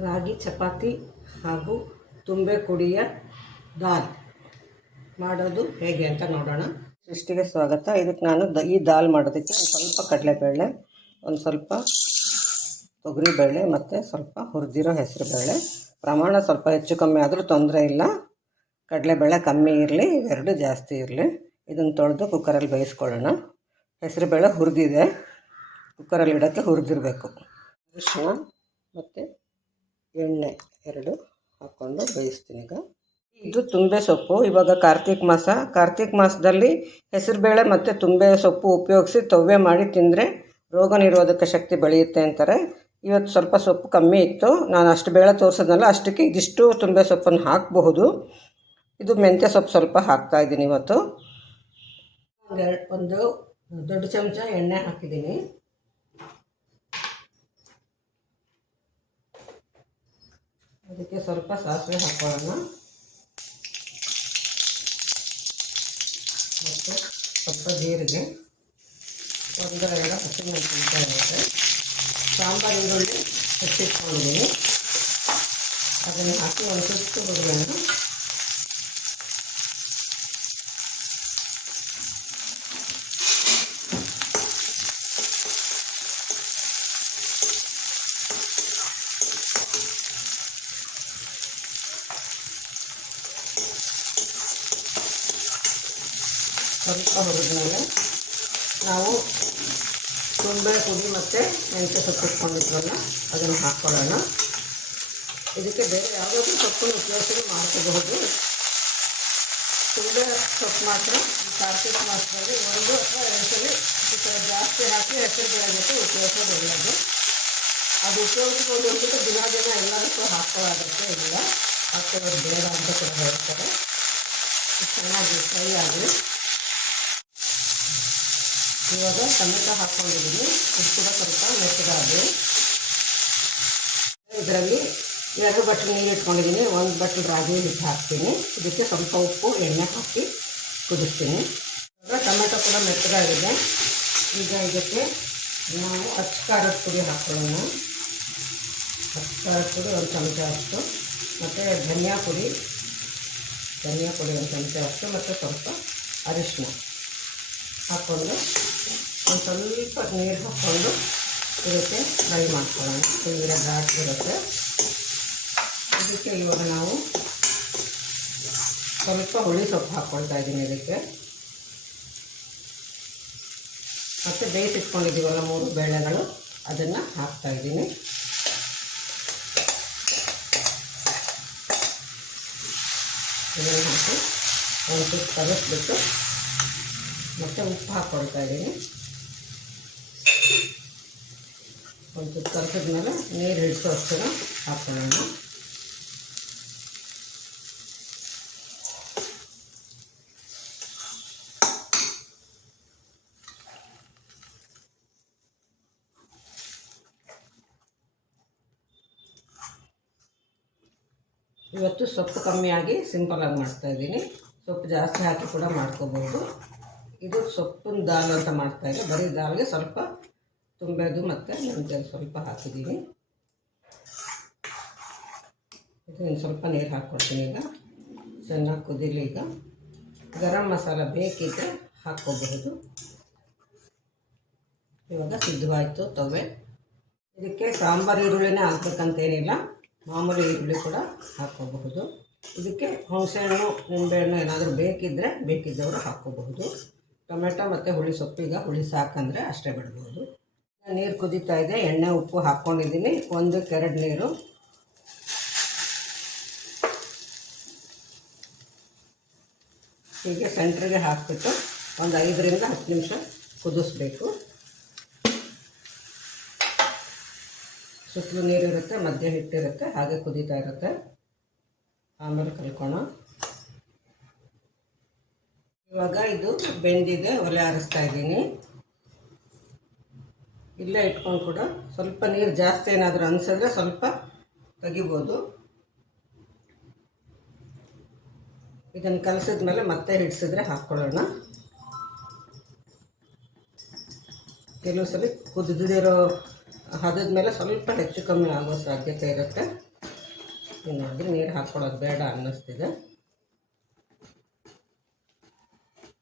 ರಾಗಿ, ಚಪಾತಿ ಹಾಗೂ ತುಂಬೆ ಕುಡಿಯ ದಾಲ್ ಮಾಡೋದು ಹೇಗೆ ಅಂತ ನೋಡೋಣ. ಸೃಷ್ಟಿಗೆ ಸ್ವಾಗತ. ಇದಕ್ಕೆ ನಾನು ದ ಈ ದಾಲ್ ಮಾಡೋದಕ್ಕೆ ಒಂದು ಸ್ವಲ್ಪ ಕಡಲೆಬೇಳೆ, ಒಂದು ಸ್ವಲ್ಪ ತೊಗರಿಬೇಳೆ ಮತ್ತು ಸ್ವಲ್ಪ ಹುರಿದಿರೋ ಹೆಸರುಬೇಳೆ. ಪ್ರಮಾಣ ಸ್ವಲ್ಪ ಹೆಚ್ಚು ಕಮ್ಮಿ ಆದರೂ ತೊಂದರೆ ಇಲ್ಲ. ಕಡಲೆಬೇಳೆ ಕಮ್ಮಿ ಇರಲಿ, ಎರಡು ಜಾಸ್ತಿ ಇರಲಿ. ಇದನ್ನು ತೊಳೆದು ಕುಕ್ಕರಲ್ಲಿ ಬೇಯಿಸ್ಕೊಳ್ಳೋಣ. ಹೆಸರುಬೇಳೆ ಹುರಿದಿದೆ. ಕುಕ್ಕರಲ್ಲಿ ಇಡೋಕ್ಕೆ ಹುರಿದಿರಬೇಕು. ಅರಿಶಿನ ಮತ್ತು ಎಣ್ಣೆ ಎರಡು ಹಾಕ್ಕೊಂಡು ಬೇಯಿಸ್ತೀನಿ ಈಗ. ಇದು ತುಂಬೆ ಸೊಪ್ಪು. ಇವಾಗ ಕಾರ್ತಿಕ್ ಮಾಸ. ಕಾರ್ತಿಕ್ ಮಾಸದಲ್ಲಿ ಹೆಸರುಬೇಳೆ ಮತ್ತು ತುಂಬೆ ಸೊಪ್ಪು ಉಪಯೋಗಿಸಿ ತವ್ವೆ ಮಾಡಿ ತಿಂದರೆ ರೋಗ ನಿರೋಧಕ ಶಕ್ತಿ ಬೆಳೆಯುತ್ತೆ ಅಂತಾರೆ. ಇವತ್ತು ಸ್ವಲ್ಪ ಸೊಪ್ಪು ಕಮ್ಮಿ ಇತ್ತು. ನಾನು ಅಷ್ಟು ಬೇಳೆ ತೋರಿಸೋದಲ್ಲ, ಅಷ್ಟಕ್ಕೆ ಇದಿಷ್ಟು ತುಂಬೆ ಸೊಪ್ಪನ್ನು ಹಾಕಬಹುದು. ಇದು ಮೆಂತ್ಯ ಸೊಪ್ಪು ಸ್ವಲ್ಪ ಹಾಕ್ತಾ ಇದ್ದೀನಿ ಇವತ್ತು. ಒಂದು ದೊಡ್ಡ ಚಮಚ ಎಣ್ಣೆ ಹಾಕಿದ್ದೀನಿ. ಅದಕ್ಕೆ ಸ್ವಲ್ಪ ಸಾಸಿವೆ ಹಾಕೊಳ್ಳೋಣ. ಮತ್ತು ಸ್ವಲ್ಪ ಜೀರಿಗೆ ಒಂದು ಎರಡು ಹಸಿಮೆಣಸಿನ್ಕಾಯಿ ಇದೆ ಸಾಂಬಾರು ಈರುಳ್ಳಿ ಹೆಚ್ಚಿಟ್ಕೊಂಡಿದ್ದೀನಿ. ಅದನ್ನು ಹಾಕಿ ಒಂದು ಸುತ್ತು ಹುರಿಯೋಣ ಸ್ವಲ್ಪ ಹುರಿದ್ಮೇಲೆ ನಾವು ತುಂಬೆ ಪುಡಿ ಮತ್ತು ಮೆಂತ್ಯ ಸೊಪ್ಪು ಇಟ್ಕೊಂಡಿದ್ವಲ್ಲ ಅದನ್ನು ಹಾಕ್ಕೊಳ್ಳೋಣ ಇದಕ್ಕೆ ಬೇರೆ ಯಾವುದಾದ್ರೂ ಸೊಪ್ಪನ್ನು ಉಪಯೋಗಿಸಿ ಮಾಡ್ಕೋಬಹುದು. ತುಂಬೆ ಸೊಪ್ಪು ಮಾತ್ರ, ಕಾರ್ತಿಕ ಮಾಸದಲ್ಲಿ ಒಂದು ಅಥವಾ ಎರಡು ಈ ಥರ ಜಾಸ್ತಿ ಹಾಕಿ ಹೆಸರು ಬೇಳೆ ಜೊತೆ ಉಪಯೋಗಿಸೋದು ಒಳ್ಳೆಯದು. ಅದು ಉಪಯೋಗಿಸ್ಕೊಂಡು ಅಂದ್ಬಿಟ್ಟು ದಿನ ದಿನ ಎಲ್ಲದಕ್ಕೂ ಹಾಕ್ಕೊಳ್ಳೋದಕ್ಕೆ ಇಲ್ಲ. ಹಾಕ್ಕೊಳ್ಳೋದು ಬೇಡ ಅಂತ ಕೂಡ ಹೇಳ್ತಾರೆ. ಚೆನ್ನಾಗಿ ಫ್ರೈ ಆಗಲಿ ಇವಾಗ ಟೊಮೆಟೊ ಹಾಕ್ಕೊಂಡಿದ್ದೀನಿ. ಇದು ಕೂಡ ಸ್ವಲ್ಪ ಮೆತ್ತಗಾಗಲಿ ಇದರಲ್ಲಿ ಎರಡು ಬಟ್ಲು ನೀರು ಇಟ್ಕೊಂಡಿದ್ದೀನಿ. ಒಂದು ಬಟ್ಲು ರಾಗಿ ಹಿಟ್ಟು ಹಾಕ್ತೀನಿ. ಇದಕ್ಕೆ ಸ್ವಲ್ಪ ಉಪ್ಪು, ಎಣ್ಣೆ ಹಾಕಿ ಕುದಿಸ್ತೀನಿ. ಇವಾಗ ಟೊಮೆಟೊ ಕೂಡ ಮೆತ್ತಗಾಗಿದೆ. ಈಗ ಇದಕ್ಕೆ ನಾವು ಅಚ್ಚ ಖಾರದ ಪುಡಿ ಹಾಕ್ಕೊಳ್ಳೋಣ ಅಚ್ಚ ಖಾರದ ಪುಡಿ, ಒಂದು ಚಮಚ ಅಷ್ಟು. ಮತ್ತು ಧನಿಯಾ ಪುಡಿ. ಧನಿಯಾ ಪುಡಿ, ಒಂದು ಚಮಚ ಅಷ್ಟು. ಮತ್ತು ಸ್ವಲ್ಪ ಅರಿಶಿನ ಹಾಕ್ಕೊಂಡು ಒಂದು ಸ್ವಲ್ಪ ನೀರು ಹಾಕ್ಕೊಂಡು ಇದಕ್ಕೆ ಫ್ರೈ ಮಾಡ್ಕೊಳ್ಳೋಣ. ನೀರ ಘಾಟ್ ಇರುತ್ತೆ. ಇದಕ್ಕೆ ಇವಾಗ ನಾವು ಸ್ವಲ್ಪ ಹುಳಿ ಸೊಪ್ಪು ಹಾಕ್ಕೊಳ್ತಾ ಇದ್ದೀನಿ ಇದಕ್ಕೆ. ಮತ್ತು ಬೇಯಿಸಿಟ್ಕೊಂಡಿದ್ದೀವಲ್ಲ ಮೂರು ಬೇಳೆಗಳು, ಅದನ್ನು ಹಾಕ್ತಾ ಇದ್ದೀನಿ. ಇದನ್ನು ಹಾಕಿ ಒಂದು ಕಲಿಸ್ಬಿಟ್ಟು ಮತ್ತು ಉಪ್ಪು ಹಾಕ್ಕೊಳ್ತಾ ಇದ್ದೀನಿ. ಒಂದು ಕಲಸಿದ್ಮೇಲೆ ನೀರು ಹಿಡಿಸೋ ಅಷ್ಟು ಹಾಕ್ಕೊಳ್ಳೋಣ. ಇವತ್ತು ಸೊಪ್ಪು ಕಮ್ಮಿಯಾಗಿ ಸಿಂಪಲಾಗಿ ಮಾಡ್ತಾಯಿದ್ದೀನಿ ಸೊಪ್ಪು ಜಾಸ್ತಿ ಹಾಕಿ ಕೂಡ ಮಾಡ್ಕೋಬೋದು. ಇದು ಸೊಪ್ಪಿನ ದಾಲ್ ಅಂತ ಮಾಡ್ತಾ ಮಾಡ್ತಾಯಿದ್ದೆ ಬರೀ ದಾಲ್ಗೆ ಸ್ವಲ್ಪ ತುಂಬೋದು ಮತ್ತು ಮೆಂತ್ಯ ಸ್ವಲ್ಪ ಹಾಕಿದ್ದೀನಿ ಇದನ್ನು ಸ್ವಲ್ಪ ನೀರು ಹಾಕ್ಕೊಡ್ತೀನಿ ಈಗ. ಚೆನ್ನಾಗಿ ಕುದೀಲಿ ಈಗ. ಗರಂ ಮಸಾಲ ಬೇಕಿದ್ದರೆ ಹಾಕ್ಕೋಬಹುದು. ಇವಾಗ ಸಿದ್ಧವಾಯಿತು ತವೆ. ಇದಕ್ಕೆ ಸಾಂಬಾರು ಈರುಳ್ಳಿನೇ ಹಾಕ್ಬೇಕಂತೇನಿಲ್ಲ. ಮಾಮೂಲಿ ಈರುಳ್ಳಿ ಕೂಡ ಹಾಕ್ಕೋಬಹುದು. ಇದಕ್ಕೆ ಹುಣಸೆಹಣ್ಣು, ನಿಂಬೆಹಣ್ಣು ಏನಾದರೂ ಬೇಕಿದ್ದರೆ ಬೇಕಿದ್ದವರು ಹಾಕ್ಕೋಬಹುದು. ಟೊಮೆಟೊ ಮತ್ತು ಹುಳಿ ಸೊಪ್ಪು, ಈಗ ಹುಳಿ ಸಾಕಂದರೆ ಅಷ್ಟೇ ಬಿಡ್ಬೋದು. ನೀರು ಕುದೀತಾ ಇದೆ, ಎಣ್ಣೆ, ಉಪ್ಪು ಹಾಕ್ಕೊಂಡಿದ್ದೀನಿ ಒಂದು ಎರಡು ನೀರು. ಹೀಗೆ ಸೆಂಟ್ರಿಗೆ ಹಾಕ್ಬಿಟ್ಟು ಒಂದು ಐದರಿಂದ ಹತ್ತು ನಿಮಿಷ ಕುದಿಸ್ಬೇಕು. ಸುತ್ತಲೂ ನೀರಿರುತ್ತೆ, ಮಧ್ಯ ಹಿಟ್ಟಿರುತ್ತೆ, ಹಾಗೆ ಕುದೀತಾ ಇರುತ್ತೆ. ಆಮೇಲೆ ಕಲ್ಕೋಣ ಇವಾಗ ಇದು ಬೆಂದಿದೆ, ಒಲೆ ಆರಿಸ್ತಾ ಇದ್ದೀನಿ. ಇಲ್ಲೇ ಇಟ್ಕೊಂಡು ಕೂಡ ಸ್ವಲ್ಪ ನೀರು ಜಾಸ್ತಿ ಏನಾದರೂ ಅನಿಸಿದ್ರೆ ಸ್ವಲ್ಪ ತೆಗಿಬೋದು. ಇದನ್ನು ಕಲಸಿದ ಮೇಲೆ ಮತ್ತೆ ಹಿಡಿಸಿದ್ರೆ ಹಾಕ್ಕೊಳ್ಳೋಣ. ಕೆಲವು ಸಲ ಕುದಿದಿರೋ ಹದದ ಮೇಲೆ ಸ್ವಲ್ಪ ಹೆಚ್ಚು ಕಮ್ಮಿ ಆಗೋ ಸಾಧ್ಯತೆ ಇರುತ್ತೆ. ಇನ್ನಾದರೂ ನೀರು ಹಾಕ್ಕೊಳ್ಳೋದು ಬೇಡ ಅನ್ನಿಸ್ತಿದೆ.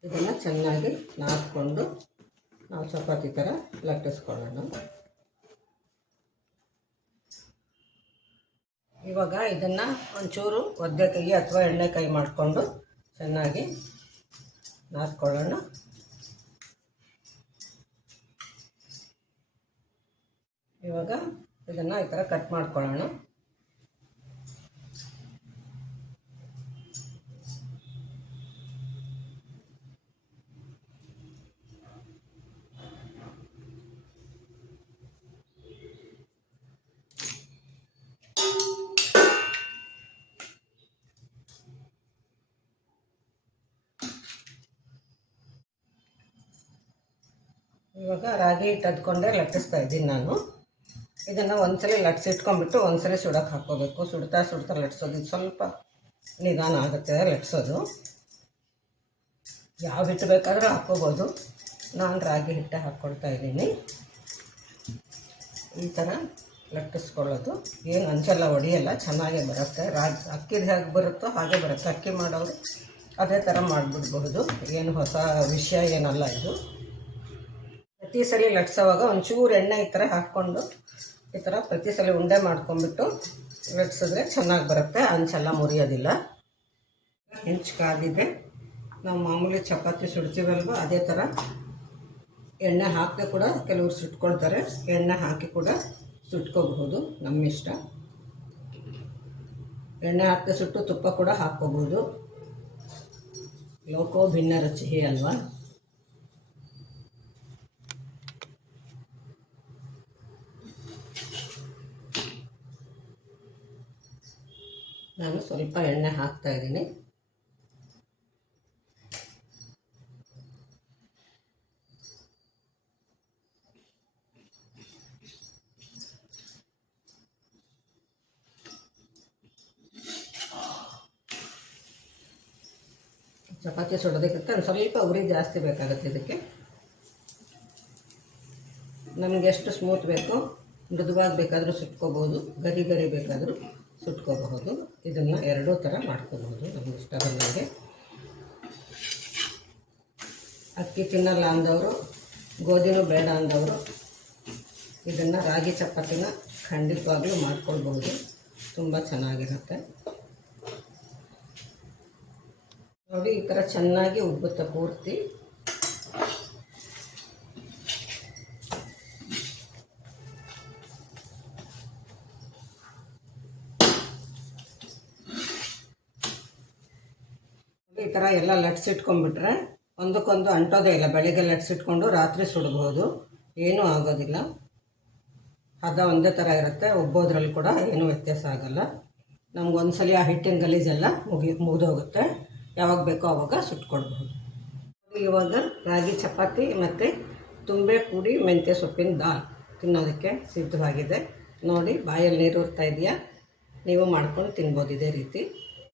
ಇದನ್ನು ಚೆನ್ನಾಗಿ ನಾದ್ಕೊಂಡು ನಾವು ಚಪಾತಿ ಥರ ಲಟ್ಟಿಸ್ಕೊಳ್ಳೋಣ. ಇವಾಗ ಇದನ್ನು ಒಂಚೂರು ಒದ್ದೆಕಾಯಿ ಅಥವಾ ಎಣ್ಣೆಕಾಯಿ ಮಾಡಿಕೊಂಡು ಚೆನ್ನಾಗಿ ನಾದ್ಕೊಳ್ಳೋಣ. ಇವಾಗ ಇದನ್ನು ಈ ಥರ ಕಟ್ ಮಾಡ್ಕೊಳ್ಳೋಣ. ಇವಾಗ ರಾಗಿ ಹಿಟ್ಟು ಅದ್ಕೊಂಡೆ ಲಟ್ಟಿಸ್ತಾ ಇದ್ದೀನಿ ನಾನು. ಇದನ್ನು ಒಂದ್ಸಲಿ ಲಟ್ಸಿಟ್ಕೊಂಡ್ಬಿಟ್ಟು ಒಂದ್ಸಲ ಸುಡೋಕೆ ಹಾಕ್ಕೋಬೇಕು. ಸುಡ್ತಾ ಸುಡ್ತಾ ಲಟ್ಸೋದು ಸ್ವಲ್ಪ ನಿಧಾನ ಆಗುತ್ತೆ ಲಟ್ಸೋದು. ಯಾವ ಹಿಟ್ಟು ಬೇಕಾದರೂ ಹಾಕ್ಕೋಬೋದು. ನಾನು ರಾಗಿ ಹಿಟ್ಟೆ ಹಾಕ್ಕೊಳ್ತಾ ಇದ್ದೀನಿ. ಈ ಥರ ಲಟ್ಟಿಸ್ಕೊಳ್ಳೋದು. ಏನು ಅಂಚಲ್ಲ ಹೊಡಿಯಲ್ಲ ಚೆನ್ನಾಗೇ ಬರುತ್ತೆ. ರಾಗಿ ಅಕ್ಕಿದು ಹೇಗೆ ಬರುತ್ತೋ ಹಾಗೆ ಬರುತ್ತೆ. ಅಕ್ಕಿ ಮಾಡೋರು ಅದೇ ಥರ ಮಾಡಿಬಿಡ್ಬಹುದು. ಏನು ಹೊಸ ವಿಷಯ ಏನಲ್ಲ ಇದು. ಪ್ರತಿ ಸಲ ಲಟ್ಸೋವಾಗ ಒಂಚೂರು ಎಣ್ಣೆ ಈ ಥರ ಹಾಕ್ಕೊಂಡು ಈ ಥರ ಪ್ರತಿ ಸಲ ಉಂಡೆ ಮಾಡ್ಕೊಂಡ್ಬಿಟ್ಟು ಲಟ್ಸಿದ್ರೆ ಚೆನ್ನಾಗಿ ಬರುತ್ತೆ. ಅಂಚೆಲ್ಲ ಮುರಿಯೋದಿಲ್ಲ. ಹೆಂಚು ಕಾದಿದೆ ನಾವು ಮಾಮೂಲಿ ಚಪಾತಿ ಸುಡ್ತೀವಲ್ವ, ಅದೇ ಥರ ಎಣ್ಣೆ ಹಾಕದೆ ಕೂಡ ಕೆಲವರು ಸುಟ್ಕೊಳ್ತಾರೆ. ಎಣ್ಣೆ ಹಾಕಿ ಕೂಡ ಸುಟ್ಕೋಬಹುದು ನಮ್ಮ ಇಷ್ಟ. ಎಣ್ಣೆ ಹಾಕದೆ ಸುಟ್ಟು ತುಪ್ಪ ಕೂಡ ಹಾಕ್ಕೋಬೋದು ಲೋಕೋ ಭಿನ್ನ ರುಚಿ ಅಲ್ವಾ? ನಾನು ಸ್ವಲ್ಪ ಎಣ್ಣೆ ಹಾಕ್ತಾ ಇದ್ದೀನಿ. ಚಪಾತಿ ಸುಡೋದಕ್ಕಿಂತ ಸ್ವಲ್ಪ ಉರಿ ಜಾಸ್ತಿ ಬೇಕಾಗುತ್ತೆ ಇದಕ್ಕೆ. ನಮಗೆ ಎಷ್ಟು ಸ್ಮೂತ್ ಬೇಕೋ, ಮೃದುವಾಗಿ ಬೇಕಾದರೂ ಸುಟ್ಕೋಬೋದು, ಗರಿ ಗರಿ ಬೇಕಾದರೂ. ಸುಟ್ಕೋಬಹುದು. ಇದನ್ನು ಎರಡೂ ಥರ ಮಾಡ್ಕೋಬಹುದು. ನಮ್ಗೆ ಇಷ್ಟ ಬಂದಂಗೆ. ಅಕ್ಕಿ ತಿನ್ನಲ್ಲ ಅಂದವರು, ಗೋಧಿನೂ ಬೇಡ ಅಂದವರು, ಇದನ್ನು ರಾಗಿ ಚಪಾತಿನ ಖಂಡಿತವಾಗ್ಲೂ ಮಾಡ್ಕೊಳ್ಬಹುದು. ತುಂಬ ಚೆನ್ನಾಗಿರುತ್ತೆ. ನೋಡಿ, ಈ ಥರ ಚೆನ್ನಾಗಿ ಉಬ್ಬುತ್ತೆ ಪೂರ್ತಿ. ಈ ಥರ ಎಲ್ಲ ಲಟ್ಸಿಟ್ಕೊಂಡ್ಬಿಟ್ರೆ ಒಂದಕ್ಕೊಂದು ಅಂಟೋದೇ ಇಲ್ಲ. ಬೆಳಿಗ್ಗೆ ಲಟ್ಸಿಟ್ಕೊಂಡು ರಾತ್ರಿ ಸುಡಬಹುದು ಏನೂ ಆಗೋದಿಲ್ಲ. ಹದ ಒಂದೇ ಥರ ಇರುತ್ತೆ. ಒಬ್ಬೋದ್ರಲ್ಲಿ ಕೂಡ ಏನೂ ವ್ಯತ್ಯಾಸ ಆಗಲ್ಲ. ನಮ್ಗೆ ಸಲ ಆ ಹಿಟ್ಟಿನ ಗಲೀಜೆಲ್ಲ ಮುಗಿ, ಮುಗಿದೋಗುತ್ತೆ. ಯಾವಾಗ ಬೇಕೋ ಆವಾಗ ಸುಟ್ಕೊಡ್ಬಹುದು ಇವಾಗ ರಾಗಿ ಚಪಾತಿ ಮತ್ತು ತುಂಬೆ ಪುಡಿ ಮೆಂತ್ಯ ಸೊಪ್ಪಿನ ದಾಲ್ ತಿನ್ನೋದಕ್ಕೆ ಸಿದ್ಧವಾಗಿದೆ. ನೋಡಿ, ಬಾಯಲ್ಲಿ ನೀರು ಇದೆಯಾ? ನೀವು ಮಾಡ್ಕೊಂಡು ತಿನ್ಬೋದು ಇದೇ ರೀತಿ.